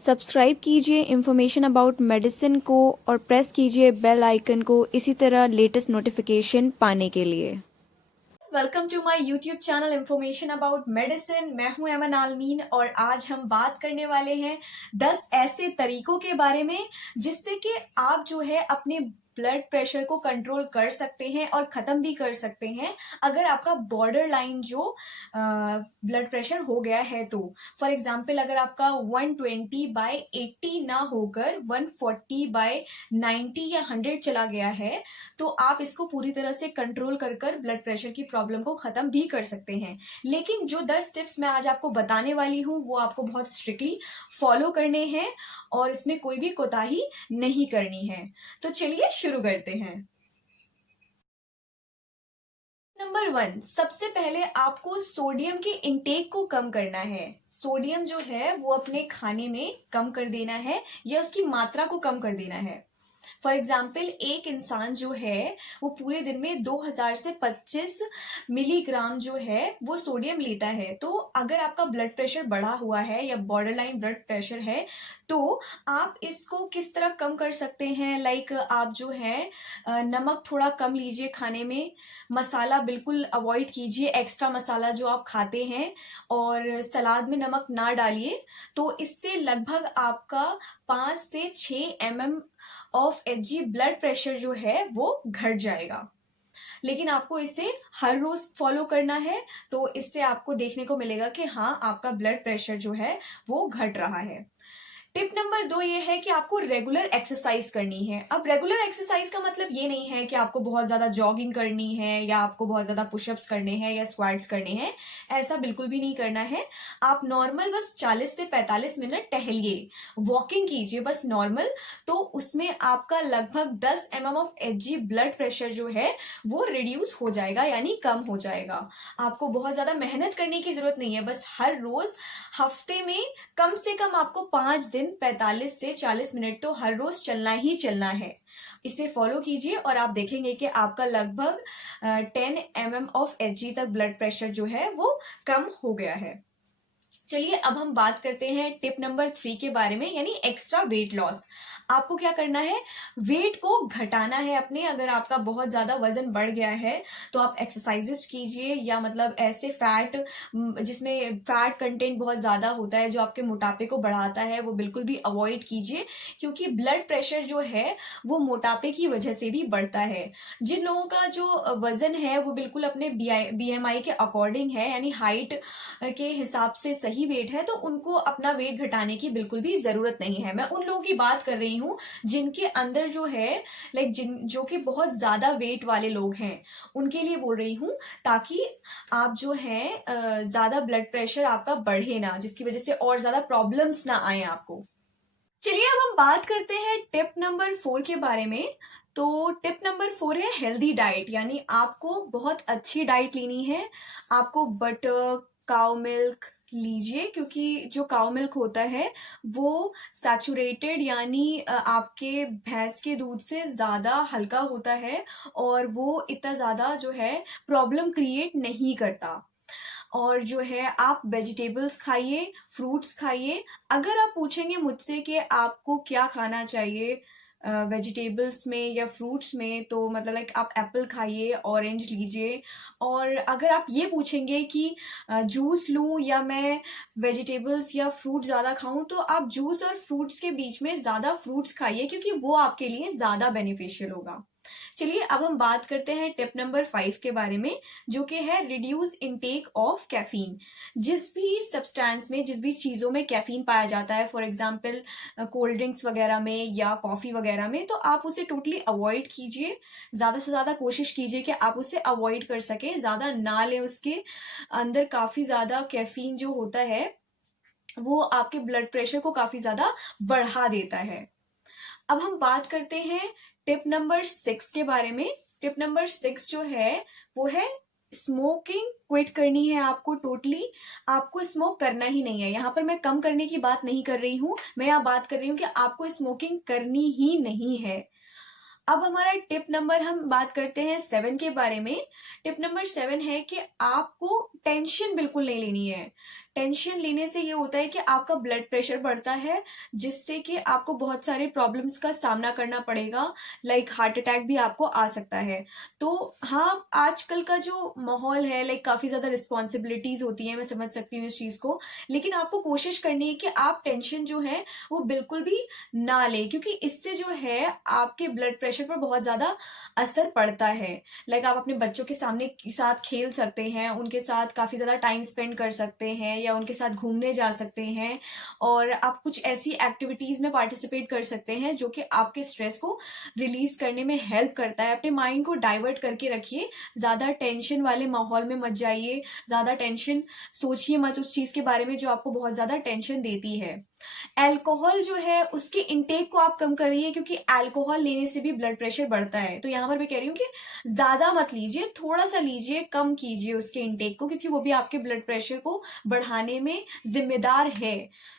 Subscribe कीजिए information about medicine को और प्रेस कीजिए बेल आइकन को इसी तरह लेटेस्ट नोटिफिकेशन पाने के लिए। Welcome to my YouTube channel information about medicine. मैं हूं एमन आलमीन और आज हम बात करने वाले हैं 10 ऐसे तरीकों के बारे में जिससे कि आप जो है अपने ब्लड प्रेशर को कंट्रोल कर सकते हैं और ख़त्म भी कर सकते हैं अगर आपका बॉर्डर लाइन जो ब्लड प्रेशर हो गया है तो। फॉर एग्जांपल अगर आपका 120/80 ना होकर 140/90 या 100 चला गया है तो आप इसको पूरी तरह से कंट्रोल कर ब्लड प्रेशर की प्रॉब्लम को ख़त्म भी कर सकते हैं। लेकिन जो 10 टिप्स मैं आज आपको बताने वाली हूँ वो आपको बहुत स्ट्रिक्टली फॉलो करने हैं और इसमें कोई भी कोताही नहीं करनी है। तो चलिए शुरू करते हैं। नंबर 1, सबसे पहले आपको सोडियम के इंटेक को कम करना है। सोडियम जो है वो अपने खाने में कम कर देना है या उसकी मात्रा को कम कर देना है। फॉर एग्जाम्पल एक इंसान जो है वो पूरे दिन में 2000 से 25 मिलीग्राम जो है वो सोडियम लेता है। तो अगर आपका ब्लड प्रेशर बढ़ा हुआ है या बॉर्डर लाइन ब्लड प्रेशर है तो आप इसको किस तरह कम कर सकते हैं। लाइक आप जो है नमक थोड़ा कम लीजिए खाने में, मसाला बिल्कुल अवॉइड कीजिए, एक्स्ट्रा मसाला जो आप खाते हैं, और सलाद में नमक ना डालिए। तो इससे लगभग आपका 5 से 6 mm of Hg blood pressure जो है वो घट जाएगा। लेकिन आपको इसे हर रोज फॉलो करना है तो इससे आपको देखने को मिलेगा कि हाँ आपका ब्लड प्रेशर जो है वो घट रहा है। टिप नंबर 2 ये है कि आपको रेगुलर एक्सरसाइज करनी है। अब रेगुलर एक्सरसाइज का मतलब ये नहीं है कि आपको बहुत ज्यादा जॉगिंग करनी है या आपको बहुत ज्यादा पुशअप्स करने हैं या स्क्वाट्स करने हैं, ऐसा बिल्कुल भी नहीं करना है। आप नॉर्मल बस 40 से 45 मिनट टहलिए, वॉकिंग कीजिए बस नॉर्मल। तो उसमें आपका लगभग 10 mm of Hg blood pressure जो है वो रिड्यूस हो जाएगा, यानी कम हो जाएगा। आपको बहुत ज्यादा मेहनत करने की जरूरत नहीं है, बस हर रोज हफ्ते में कम से कम आपको 5 दिन 45 से 40 मिनट तो हर रोज चलना ही चलना है। इसे फॉलो कीजिए और आप देखेंगे कि आपका लगभग 10 mm ऑफ Hg तक ब्लड प्रेशर जो है वो कम हो गया है। चलिए अब हम बात करते हैं टिप नंबर 3 के बारे में, यानी एक्स्ट्रा वेट लॉस। आपको क्या करना है, वेट को घटाना है अपने। अगर आपका बहुत ज्यादा वजन बढ़ गया है तो आप एक्सरसाइजेस कीजिए या मतलब ऐसे फैट जिसमें फैट कंटेंट बहुत ज्यादा होता है जो आपके मोटापे को बढ़ाता है वो बिल्कुल भी अवॉइड कीजिए, क्योंकि ब्लड प्रेशर जो है वो मोटापे की वजह से भी बढ़ता है। जिन लोगों का जो वजन है वो बिल्कुल अपने BMI के अकॉर्डिंग है, यानी हाइट के हिसाब से सही वेट है, तो उनको अपना वेट घटाने की बिल्कुल भी जरूरत नहीं है। मैं उन लोगों की बात कर रही हूँ जिनके अंदर जो है लाइक जो कि बहुत ज्यादा वेट वाले लोग हैं, उनके लिए बोल रही हूँ, ताकि आप जो है ज्यादा ब्लड प्रेशर आपका बढ़े ना, जिसकी वजह से और ज्यादा प्रॉब्लम्स ना आए आपको। चलिए अब हम बात करते हैं टिप नंबर 4 के बारे में। तो टिप नंबर 4 है हेल्दी डाइट, यानी आपको बहुत अच्छी डाइट लेनी है। आपको बटर, काउ मिल्क लीजिए, क्योंकि जो काउ मिल्क होता है वो सैचुरेटेड यानी आपके भैंस के दूध से ज्यादा हल्का होता है और वो इतना ज्यादा जो है प्रॉब्लम क्रिएट नहीं करता। और जो है आप वेजिटेबल्स खाइए, फ्रूट्स खाइए। अगर आप पूछेंगे मुझसे कि आपको क्या खाना चाहिए वेजिटेबल्स में या फ्रूट्स में, तो मतलब लाइक आप एप्पल खाइए, ऑरेंज लीजिए। और अगर आप ये पूछेंगे कि जूस लूं या मैं वेजिटेबल्स या फ्रूट ज़्यादा खाऊं, तो आप जूस और फ्रूट्स के बीच में ज़्यादा फ्रूट्स खाइए, क्योंकि वो आपके लिए ज़्यादा बेनिफिशियल होगा। चलिए अब हम बात करते हैं टिप नंबर 5 के बारे में, जो कि है रिड्यूस इनटेक ऑफ कैफीन। जिस भी सब्सटेंस में, जिस भी चीज़ों में कैफीन पाया जाता है, फॉर एग्जांपल कोल्ड ड्रिंक्स वगैरह में या कॉफ़ी वगैरह में, तो आप उसे टोटली अवॉइड कीजिए। ज़्यादा से ज़्यादा कोशिश कीजिए कि आप उसे अवॉइड कर सके, ज़्यादा ना लें। उसके अंदर काफ़ी ज़्यादा कैफीन जो होता है वो आपके ब्लड प्रेशर को काफ़ी ज़्यादा बढ़ा देता है। अब हम बात करते हैं टिप नंबर 6 के बारे में। टिप नंबर 6 जो है वो है स्मोकिंग क्विट करनी है आपको टोटली। आपको स्मोक करना ही नहीं है। यहाँ पर मैं कम करने की बात नहीं कर रही हूँ, मैं यहाँ बात कर रही हूँ कि आपको स्मोकिंग करनी ही नहीं है। अब हमारा टिप नंबर, हम बात करते हैं 7 के बारे में। टिप नंबर 7 है कि आपको टेंशन बिल्कुल नहीं लेनी है। टेंशन लेने से ये होता है कि आपका ब्लड प्रेशर बढ़ता है, जिससे कि आपको बहुत सारे प्रॉब्लम्स का सामना करना पड़ेगा, लाइक हार्ट अटैक भी आपको आ सकता है। तो हाँ, आजकल का जो माहौल है, लाइक काफी ज्यादा रिस्पॉन्सिबिलिटीज होती है, मैं समझ सकती हूँ इस चीज को, लेकिन आपको कोशिश करनी है कि आप टेंशन जो है वो बिल्कुल भी ना ले, क्योंकि इससे जो है आपके ब्लड प्रेशर पर बहुत ज्यादा असर पड़ता है। लाइक आप अपने बच्चों के साथ खेल सकते हैं, उनके साथ काफी ज्यादा टाइम स्पेंड कर सकते हैं, या उनके साथ घूमने जा सकते हैं, और आप कुछ ऐसी एक्टिविटीज में पार्टिसिपेट कर सकते हैं जो कि आपके स्ट्रेस को रिलीज करने में हेल्प करता है। अपने माइंड को डाइवर्ट करके रखिए, ज्यादा टेंशन वाले माहौल में मत जाइए, ज्यादा टेंशन सोचिए मत उस चीज के बारे में जो आपको बहुत ज्यादा टेंशन देती है। अल्कोहल जो है उसके इंटेक को आप कम करिए, क्योंकि अल्कोहल लेने से भी ब्लड प्रेशर बढ़ता है। तो यहां पर मैं कह रही हूँ कि ज्यादा मत लीजिए, थोड़ा सा लीजिए, कम कीजिए उसके इंटेक को, क्योंकि वो भी आपके ब्लड प्रेशर को बढ़ाने में जिम्मेदार है।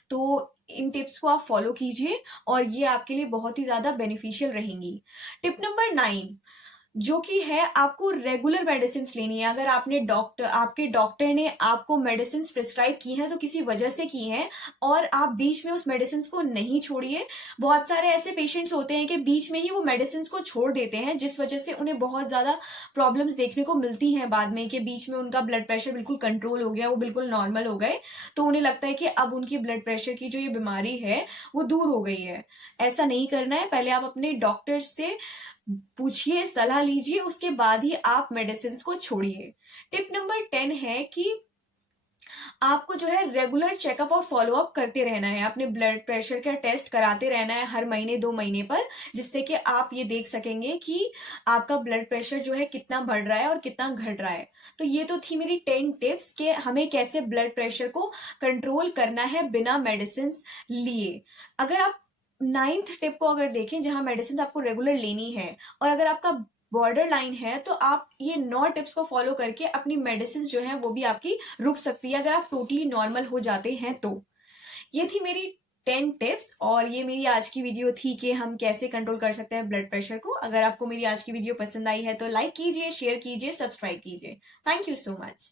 तो इन टिप्स को आप फॉलो कीजिए और ये आपके लिए बहुत ही ज्यादा बेनिफिशियल रहेंगी। टिप नंबर 9 जो कि है, आपको रेगुलर मेडिसिन लेनी है। अगर आपके डॉक्टर ने आपको मेडिसिन प्रिस्क्राइब की हैं तो किसी वजह से की हैं, और आप बीच में उस मेडिसिन को नहीं छोड़िए। बहुत सारे ऐसे पेशेंट्स होते हैं कि बीच में ही वो मेडिसिन को छोड़ देते हैं, जिस वजह से उन्हें बहुत ज्यादा प्रॉब्लम्स देखने को मिलती हैं बाद में, कि बीच में उनका ब्लड प्रेशर बिल्कुल कंट्रोल हो गया, वो बिल्कुल नॉर्मल हो गए, तो उन्हें लगता है कि अब उनकी ब्लड प्रेशर की जो ये बीमारी है वो दूर हो गई है। ऐसा नहीं करना है। पहले आप अपने डॉक्टर से पूछिए, सलाह लीजिए, उसके बाद ही आप मेडिसिन को छोड़िए। टिप नंबर 10 है कि आपको जो है रेगुलर चेकअप और फॉलोअप करते रहना है। अपने ब्लड प्रेशर का टेस्ट कराते रहना है हर महीने 2 महीने पर, जिससे कि आप ये देख सकेंगे कि आपका ब्लड प्रेशर जो है कितना बढ़ रहा है और कितना घट रहा है। तो ये तो थी मेरी 10 टिप्स कि हमें कैसे ब्लड प्रेशर को कंट्रोल करना है बिना मेडिसिन लिए। अगर आप 9th टिप को अगर देखें, जहां मेडिसिन आपको रेगुलर लेनी है, और अगर आपका बॉर्डर लाइन है, तो आप ये 9 टिप्स को फॉलो करके अपनी मेडिसिन जो है वो भी आपकी रुक सकती है, अगर आप टोटली नॉर्मल हो जाते हैं तो। ये थी मेरी 10 टिप्स, और ये मेरी आज की वीडियो थी कि हम कैसे कंट्रोल कर सकते हैं ब्लड प्रेशर को। अगर आपको मेरी आज की वीडियो पसंद आई है तो लाइक कीजिए, शेयर कीजिए, सब्सक्राइब कीजिए। Thank you so much.